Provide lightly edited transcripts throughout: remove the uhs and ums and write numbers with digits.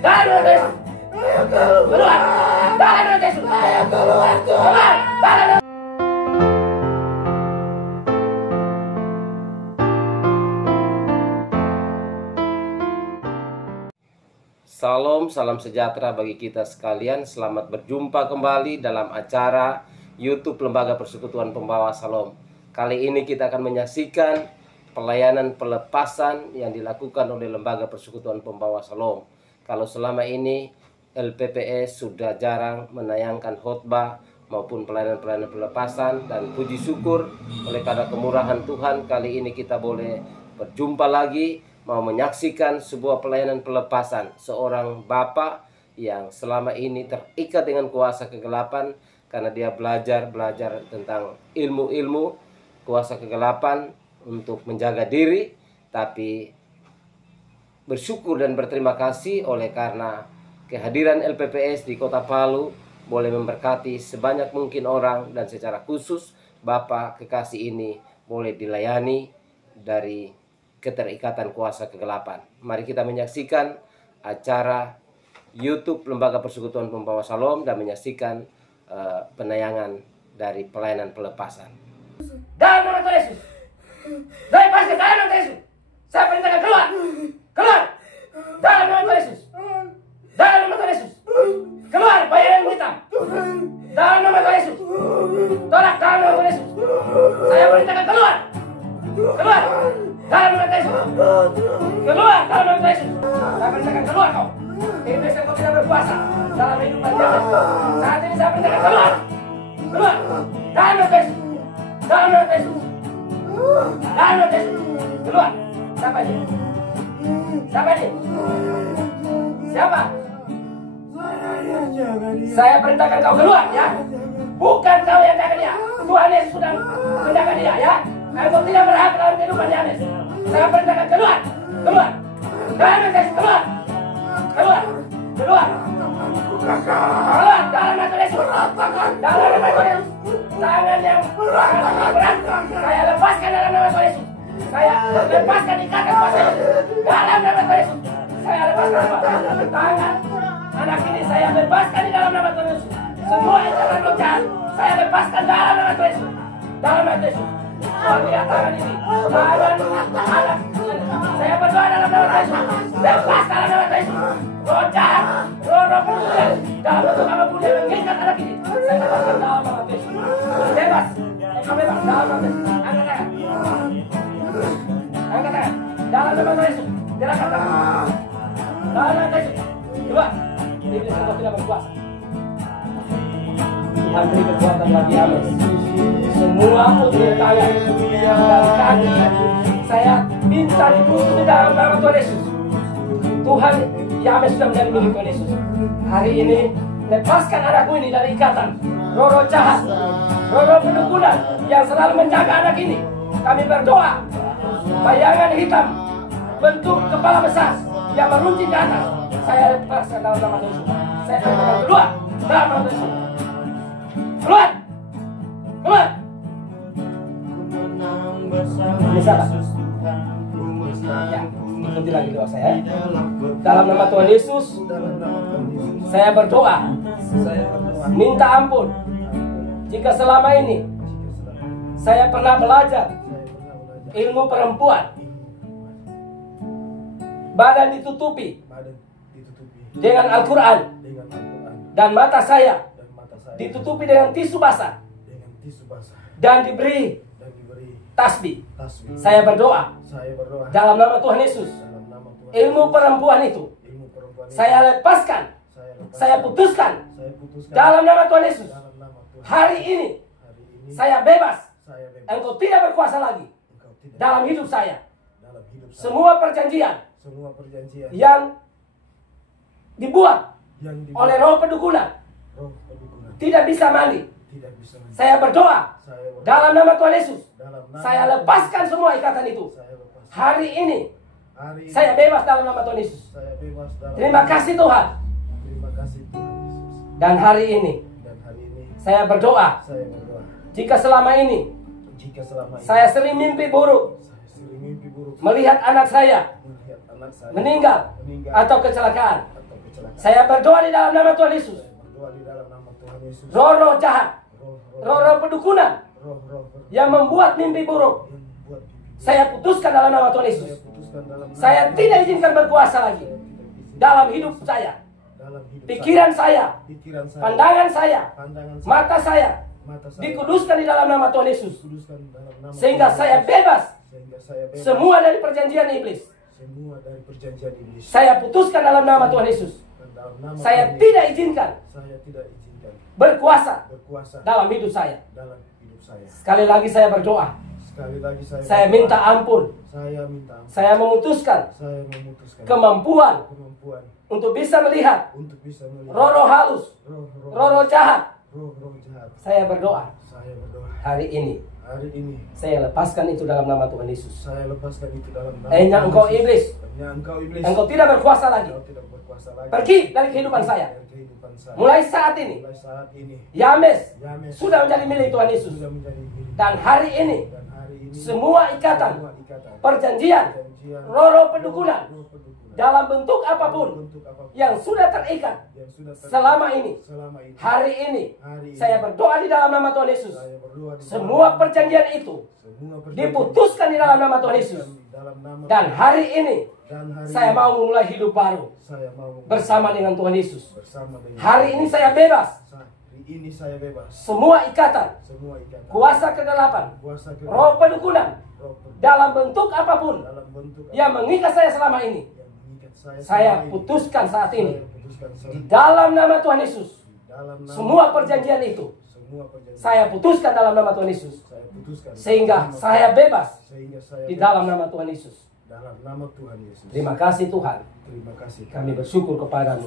Dalam nama Tuhan Yesus. Keluar. Dalam nama Yesus. Keluar. Dalam nama. Salam, salam sejahtera bagi kita sekalian. Selamat berjumpa kembali dalam acara YouTube Lembaga Persekutuan Pembawa Salom. Kali ini kita akan menyaksikan pelayanan pelepasan yang dilakukan oleh Lembaga Persekutuan Pembawa Salom. Kalau selama ini LPPS sudah jarang menayangkan khotbah maupun pelayanan-pelayanan pelepasan, dan puji syukur oleh karena kemurahan Tuhan, kali ini kita boleh berjumpa lagi, mau menyaksikan sebuah pelayanan pelepasan seorang bapak yang selama ini terikat dengan kuasa kegelapan karena dia belajar tentang ilmu-ilmu kuasa kegelapan untuk menjaga diri, tapi bersyukur dan berterima kasih oleh karena kehadiran LPPS di Kota Palu boleh memberkati sebanyak mungkin orang, dan secara khusus Bapak kekasih ini boleh dilayani dari keterikatan kuasa kegelapan. Mari kita menyaksikan acara YouTube Lembaga Persekutuan Pembawa Salom dan menyaksikan penayangan dari pelayanan pelepasan. Dalam nama Tuhan Yesus. Lepaskan dalam nama Tuhan Yesus. Saya perintahkan keluar. Keluar. Dalam nama Tuhan Yesus. Dalam nama Tuhan Yesus. Keluar bayangan hitam. Dalam nama Tuhan Yesus. Tolak dalam nama Tuhan Yesus. Saya perintahkan keluar. Keluar. Dalam nama Tuhan Yesus. Keluar dalam nama Tuhan Yesus. Saya perintahkan keluar kau. Iblis yang kau tidak berkuasa dalam kehidupan kita. Saat ini saya perintahkan keluar. Keluar. Dalam nama Tuhan Yesus. Dalam nama Tuhan Yesus. Dalam nama Tuhan Yesus. Keluar. Siapa ini? Siapa ini? Siapa? Saya perintahkan kau keluar ya. Bukan kau yang jaga dia. Tuhan Yesus sudah menjaga dia ya. Engkau tidak berhak dalam kehidupan Yohanes. Saya perintahkan keluar. Keluar. Dalam nama Yesus. Keluar. Keluar. Keluar. Keluar. Dalam nama Yesus. Dalam nama Yesus. Tangan yang berat. Saya lepaskan dalam nama Yesus. Saya lepaskan ikatan kuasa Yesus. Dalam nama Yesus. Saya lepaskan tangan anak ini. Saya lepaskan di dalam nama Yesus. Semua ikatan roh jahat saya lepaskan dalam nama Yesus. Dalam nama Yesus. Oh, lihat tangan ini. Tangan anak. Saya berdoa dalam nama Yesus. Lepas dalam nama Yesus. Roh jahat, roh penuh dalam bentuk apapun yang mengikat anak ini, saya lepaskan dalam nama Yesus. Bebas. Engkau bebas dalam nama Yesus. Angkat tangan. Angkat tangan. Dalam nama Yesus. Gerakan tangan. Dalam nama Yesus. Keluar. Iblis engkau tidak berkuasa. Tuhan beri kekuatan bagi Ames. Semua putri tangan dan kaki saya minta ditutup di dalam nama Tuhan Yesus. Tuhan, Yames sudah menjadi milik Tuhan Yesus. Hari ini lepaskan anakku ini dari ikatan roh jahat, roh pendukunan yang selalu menjaga anak ini. Kami berdoa, bayangan hitam bentuk kepala besar yang meruncing ke atas, saya lepaskan dalam nama Yesus. Saya akan keluar dalam nama Yesus. Keluar. Keluar. Ini siapa? Ya, ikuti lagi doa saya. Dalam nama Tuhan Yesus, saya berdoa, minta ampun jika selama ini saya pernah belajar ilmu perempuan, badan ditutupi dengan Al-Quran, dan mata saya ditutupi dengan tisu basah dan diberi tasbih. Saya berdoa dalam nama Tuhan Yesus, ilmu perempuan itu saya lepaskan, saya putuskan dalam nama Tuhan Yesus. Hari ini saya bebas. Engkau tidak berkuasa lagi dalam hidup saya. Semua perjanjian yang dibuat oleh roh pendukunan tidak bisa mandi. Saya berdoa dalam nama Tuhan Yesus. Saya lepaskan semua ikatan itu. Hari ini saya bebas dalam nama Tuhan Yesus. Terima kasih Tuhan. Dan hari ini saya berdoa, jika selama ini saya sering mimpi buruk, melihat anak saya meninggal atau kecelakaan, Saya berdoa di dalam nama Tuhan Yesus. Roh-roh jahat, roh-roh pedukunan yang membuat mimpi buruk, saya putuskan dalam nama Tuhan Yesus. Saya tidak izinkan berkuasa lagi dalam hidup saya, pikiran saya, pandangan saya, mata saya, dikuduskan di dalam nama Tuhan Yesus. Sehingga saya bebas semua dari perjanjian iblis. Saya putuskan dalam nama Tuhan Yesus. Saya tidak izinkan berkuasa dalam hidup saya. Sekali lagi saya berdoa. Saya minta ampun. Saya memutuskan kemampuan untuk bisa melihat roh-roh halus, roh-roh jahat. Saya berdoa hari ini. Saya lepaskan itu dalam nama Tuhan Yesus. Engkau iblis. Engkau tidak berkuasa lagi. Pergi dari kehidupan saya. Mulai saat ini, Yames sudah menjadi milik Tuhan Yesus. Dan hari ini, semua ikatan, perjanjian, roh-roh pedukunan, dalam bentuk apapun yang sudah terikat selama ini, hari ini, saya berdoa di dalam nama Tuhan Yesus. Semua perjanjian itu diputuskan di dalam nama Tuhan Yesus. Dan hari ini, saya mau memulai hidup baru bersama dengan Tuhan Yesus. Hari ini saya bebas. Semua ikatan, kuasa kegelapan, roh pedukunan, dalam bentuk apapun yang mengikat saya selama ini, saya putuskan saat ini di dalam nama Tuhan Yesus. Semua perjanjian itu saya putuskan dalam nama Tuhan Yesus. Sehingga saya bebas di dalam nama Tuhan Yesus. Terima kasih Tuhan. Kami bersyukur kepadamu.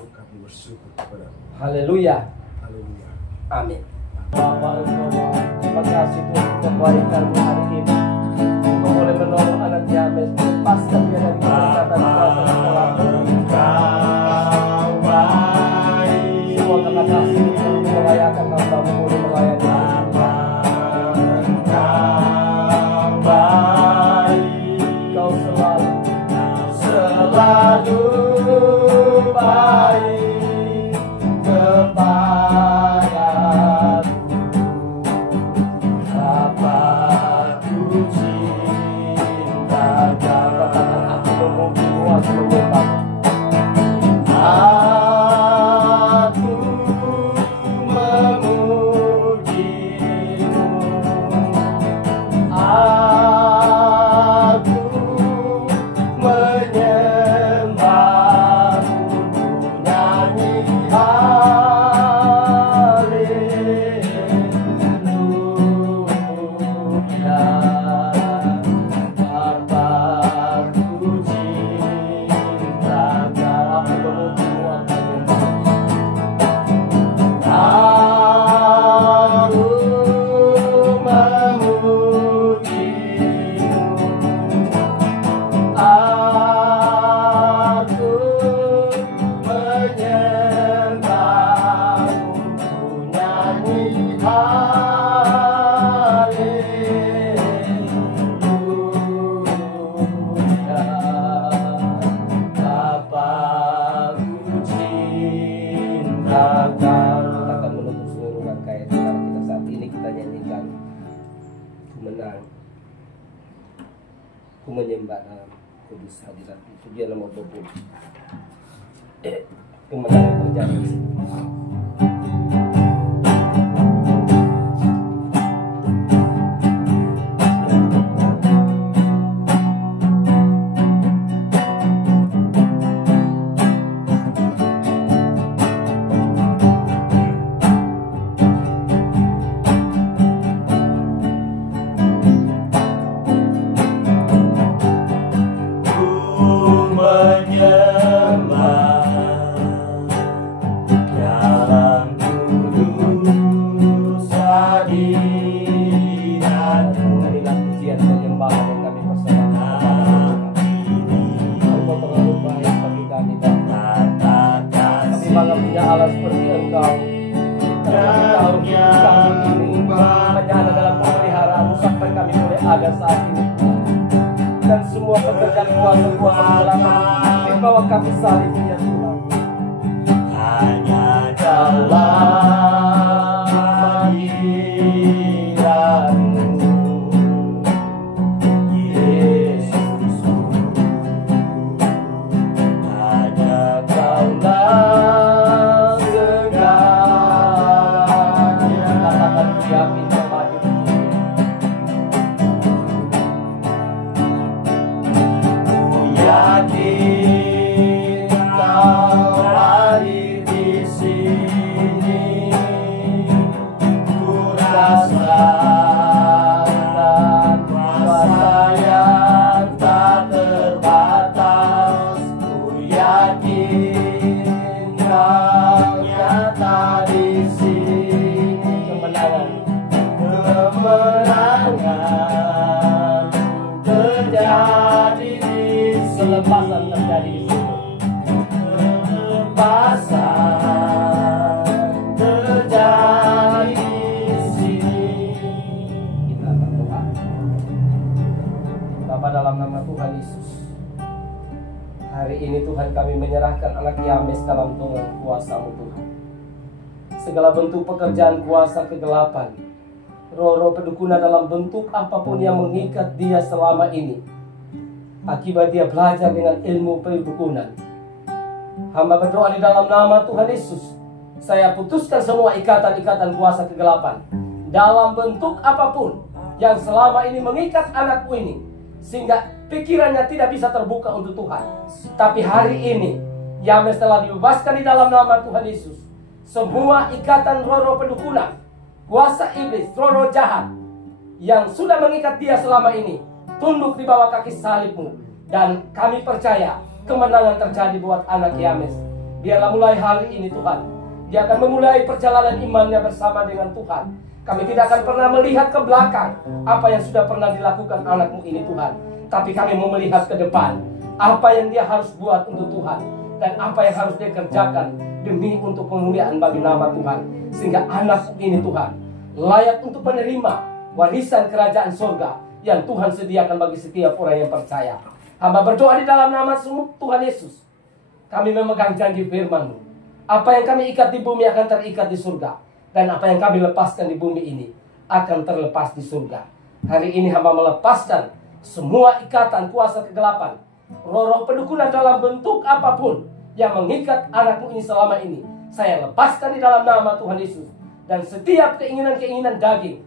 Haleluya. Amin. Bapak, terima kasih Tuhan untuk kebaikan-Mu hari ini. Engkau boleh menolong anak Yames, melepaskan dia dari keberkatan kuasa kegelapan. Semua terima kasih untuk melayakan hamba-Mu, boleh melayani. Kau selalu baik kepadaku. Bapakku cinta, katakan aku memuji-Mu, aku menyembah-Mu. Aku memuji-Mu, aku menyembah-Mu, nyanyi haleluya. Bapakku cinta, aku memuji-Mu, aku menyembah-Mu. Aku memuji-Mu, aku menyembah-Mu, nyanyi haleluya. Bapakku cinta. Kita akan menutup seluruh rangkaian acara kita saat ini. Kita nyanyikan Ku menang, ku menyembah dalam kudus hadirat. Itu dia nomor 20. Kemenangan terjadi. Dan semua pekerjaan kuasa-kuasa kegelapan di bawah kami salib ya Tuhan. pelepasan terjadi di sini. Kita berdoa. Bapa, dalam nama Tuhan Yesus, hari ini Tuhan kami menyerahkan anak Yames dalam tangan kuasa-Mu Tuhan. Segala bentuk pekerjaan kuasa kegelapan, roh-roh pedukunan dalam bentuk apapun yang mengikat dia selama ini, akibat dia belajar dengan ilmu pedukunan, hamba berdoa di dalam nama Tuhan Yesus, saya putuskan semua ikatan-ikatan kuasa kegelapan dalam bentuk apapun yang selama ini mengikat anakku ini, sehingga pikirannya tidak bisa terbuka untuk Tuhan. Tapi hari ini Yames telah dibebaskan di dalam nama Tuhan Yesus. Semua ikatan roh-roh pedukunan, kuasa iblis, roh-roh jahat yang sudah mengikat dia selama ini, tunduk di bawah kaki salib-Mu. Dan kami percaya kemenangan terjadi buat anak Yames. Biarlah mulai hari ini Tuhan, dia akan memulai perjalanan imannya bersama dengan Tuhan. Kami tidak akan pernah melihat ke belakang apa yang sudah pernah dilakukan anakmu ini Tuhan, tapi kami mau melihat ke depan apa yang dia harus buat untuk Tuhan, dan apa yang harus dia kerjakan demi untuk kemuliaan bagi nama Tuhan, sehingga anakku ini Tuhan layak untuk menerima warisan kerajaan surga yang Tuhan sediakan bagi setiap orang yang percaya. Hamba berdoa di dalam nama Tuhan Yesus, kami memegang janji firman-Mu. Apa yang kami ikat di bumi akan terikat di surga, dan apa yang kami lepaskan di bumi ini akan terlepas di surga. Hari ini hamba melepaskan semua ikatan kuasa kegelapan, roh-roh pedukunan dalam bentuk apapun yang mengikat anakmu ini selama ini, saya lepaskan di dalam nama Tuhan Yesus. Dan setiap keinginan-keinginan daging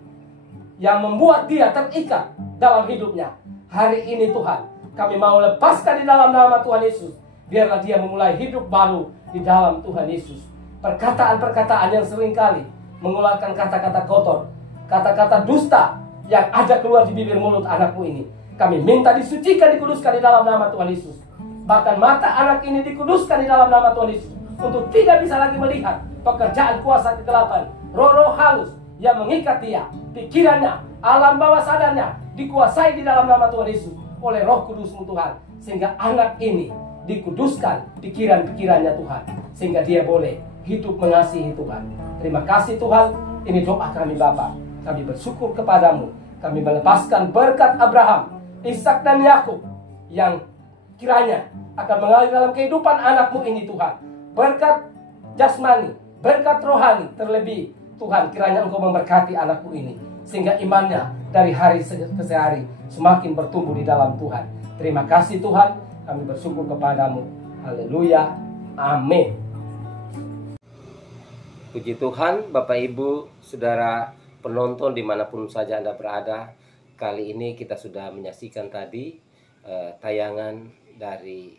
yang membuat dia terikat dalam hidupnya, hari ini Tuhan, kami mau lepaskan di dalam nama Tuhan Yesus. Biarlah dia memulai hidup baru di dalam Tuhan Yesus. Perkataan-perkataan yang seringkali mengeluarkan kata-kata kotor, kata-kata dusta yang ada keluar di bibir mulut anakmu ini, kami minta disucikan, dikuduskan di dalam nama Tuhan Yesus. Bahkan mata anak ini dikuduskan di dalam nama Tuhan Yesus, untuk tidak bisa lagi melihat pekerjaan kuasa kegelapan, roh-roh halus yang mengikat dia, pikirannya, alam bawah sadarnya dikuasai di dalam nama Tuhan Yesus oleh Roh Kudus-Mu Tuhan, sehingga anak ini dikuduskan pikiran-pikirannya Tuhan, sehingga dia boleh hidup mengasihi Tuhan. Terima kasih Tuhan, ini doa kami Bapa. Kami bersyukur kepadamu, kami melepaskan berkat Abraham, Ishak dan Yakub yang kiranya akan mengalir dalam kehidupan anakmu ini Tuhan. Berkat jasmani, berkat rohani, terlebih Tuhan kiranya Engkau memberkati anakku ini, sehingga imannya dari hari ke hari semakin bertumbuh di dalam Tuhan. Terima kasih Tuhan, kami bersyukur kepadamu. Haleluya, amin. Puji Tuhan, Bapak Ibu, Saudara penonton dimanapun saja Anda berada. Kali ini kita sudah menyaksikan tadi tayangan dari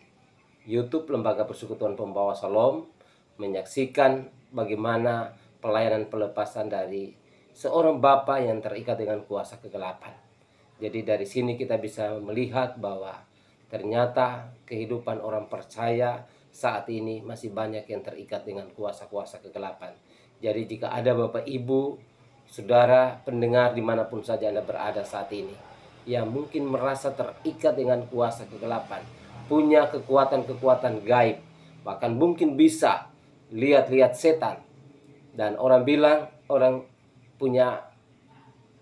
YouTube Lembaga Persekutuan Pembawa Shalom, menyaksikan bagaimana pelayanan pelepasan dari seorang bapa yang terikat dengan kuasa kegelapan. Jadi dari sini kita bisa melihat bahwa ternyata kehidupan orang percaya saat ini masih banyak yang terikat dengan kuasa-kuasa kegelapan. Jadi jika ada Bapak Ibu, Saudara pendengar dimanapun saja Anda berada saat ini, yang mungkin merasa terikat dengan kuasa kegelapan, punya kekuatan-kekuatan gaib, bahkan mungkin bisa lihat-lihat setan. Dan orang bilang orang punya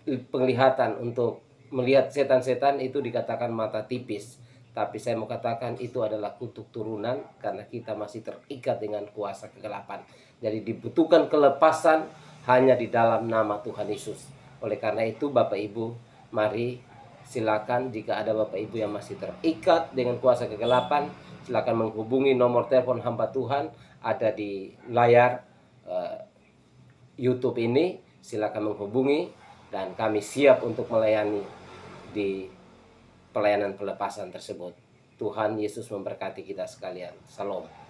penglihatan untuk melihat setan-setan itu dikatakan mata tipis. Tapi saya mau katakan itu adalah kutuk turunan, karena kita masih terikat dengan kuasa kegelapan. Jadi dibutuhkan kelepasan hanya di dalam nama Tuhan Yesus. Oleh karena itu Bapak Ibu, mari silakan jika ada Bapak Ibu yang masih terikat dengan kuasa kegelapan, silakan menghubungi nomor telepon hamba Tuhan ada di layar YouTube ini. Silakan menghubungi dan kami siap untuk melayani di pelayanan pelepasan tersebut. Tuhan Yesus memberkati kita sekalian. Salam.